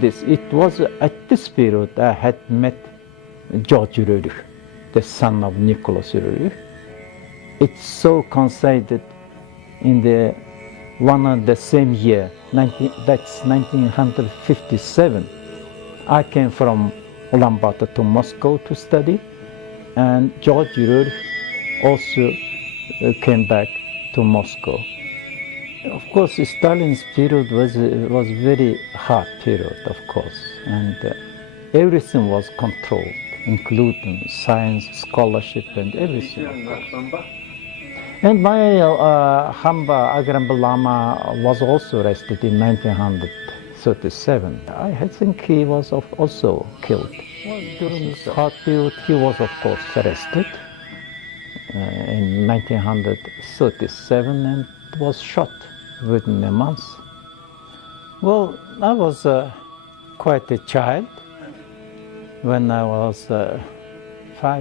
this. It was at this period I had met George Roerich, the son of Nicholas Roerich. It so coincided in the one and the same year, that's 1957. I came from Ulaanbaatar to Moscow to study, and George Roerich also came back to Moscow. Of course, Stalin's period was very hard period, of course, and everything was controlled, including science, scholarship, and everything. And my Hamba Agrambe Lama was also arrested in 1937. I think he was also killed. Well, during this hard period, he was, of course, arrested in 1937 and was shot within a month. Well, I was quite a child when I was 5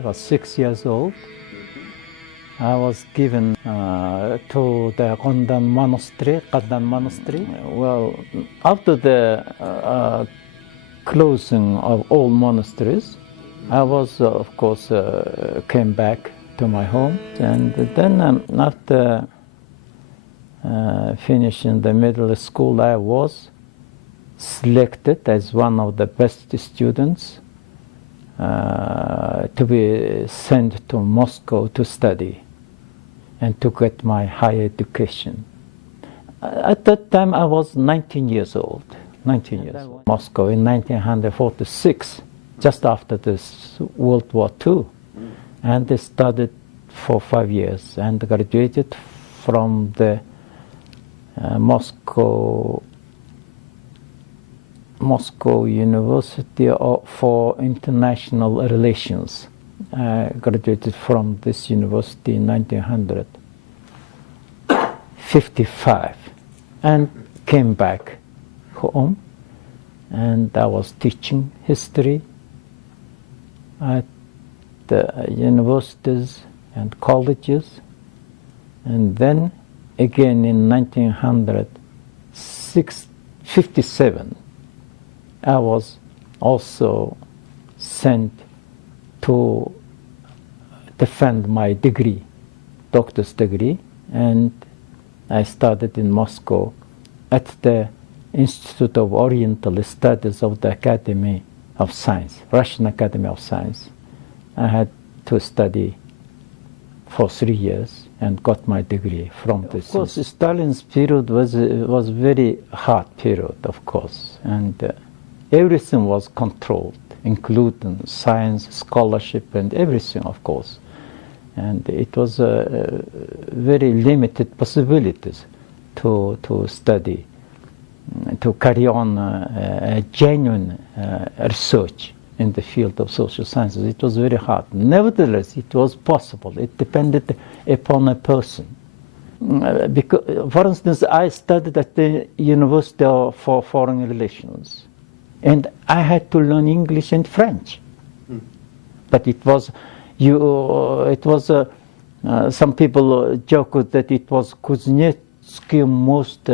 or 6 years old. I was given to the Qaddan Monastery. Well, after the closing of all monasteries, I was, of course, came back to my home. And then after finishing the middle school, I was selected as one of the best students to be sent to Moscow to study and to get my higher education. At that time, I was 19 years old. 19 years old. Moscow in 1946, just after this World War II, and I studied for 5 years and graduated from the Moscow University for International Relations. I graduated from this university in 1955 and came back home, and I was teaching history at the universities and colleges, and then again in 1957 I was also sent to defend my degree, doctor's degree, and I studied in Moscow at the Institute of Oriental Studies of the Academy of Science, Russian Academy of Science. I had to study for 3 years and got my degree from this. Of course, Stalin's period was very hard period, of course, and everything was controlled, including science, scholarship, and everything, of course. And it was very limited possibilities to study, to carry on a genuine research in the field of social sciences. It was very hard. Nevertheless, it was possible. It depended upon a person. Because, for instance, I studied at the University for Foreign Relations, and I had to learn English and French. But it was, some people joke that it was Kuznetsky most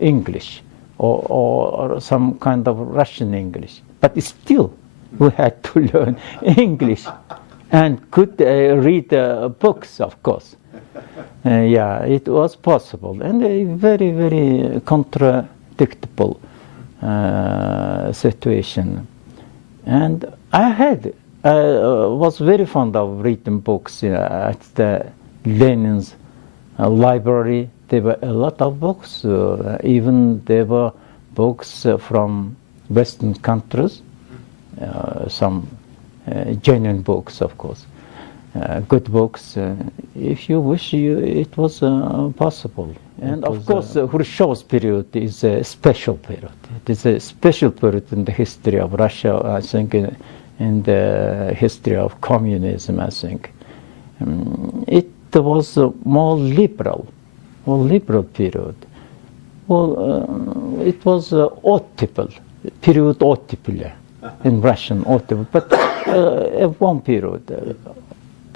English, or some kind of Russian English. But still, we had to learn English and could read books, of course. Yeah, it was possible, and a very, very contradictable situation. And I was very fond of reading books at the Lenin's library. There were a lot of books, even there were books from Western countries, some genuine books, of course, good books. If you wish, it was possible. And of course, Khrushchev's period is a special period. It is a special period in the history of Russia, I think, in the history of communism, I think. It was a more liberal period. Well, it was atypical, period atypical in Russian, atypical, but one period.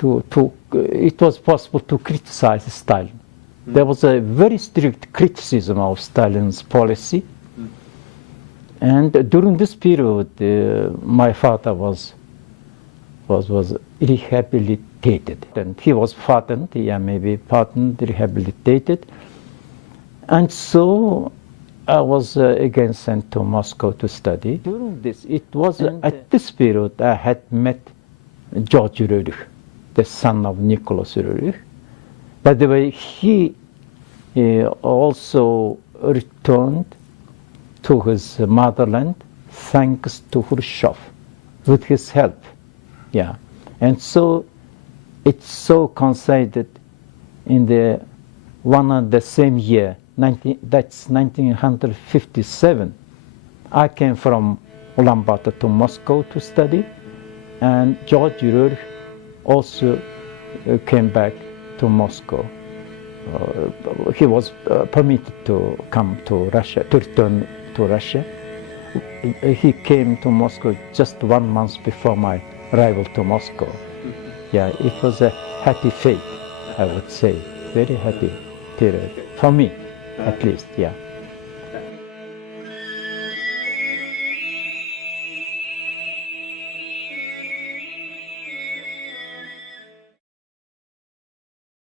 It was possible to criticize Stalin. There was a very strict criticism of Stalin's policy, And during this period, my father was rehabilitated, and he was pardoned, maybe pardoned, rehabilitated, and so I was again sent to Moscow to study. During this, it was at this period I had met George Roerich, the son of Nicholas Roerich. By the way, he also returned to his motherland thanks to Khrushchev with his help. Yeah, and so it's so coincided in the same year, that's 1957. I came from Ulaanbaatar to Moscow to study, and George Roerich also came back to Moscow. He was permitted to come to Russia, to return to Russia. He came to Moscow just 1 month before my arrival to Moscow. Yeah, it was a happy fate, I would say, very happy period, for me at least, yeah.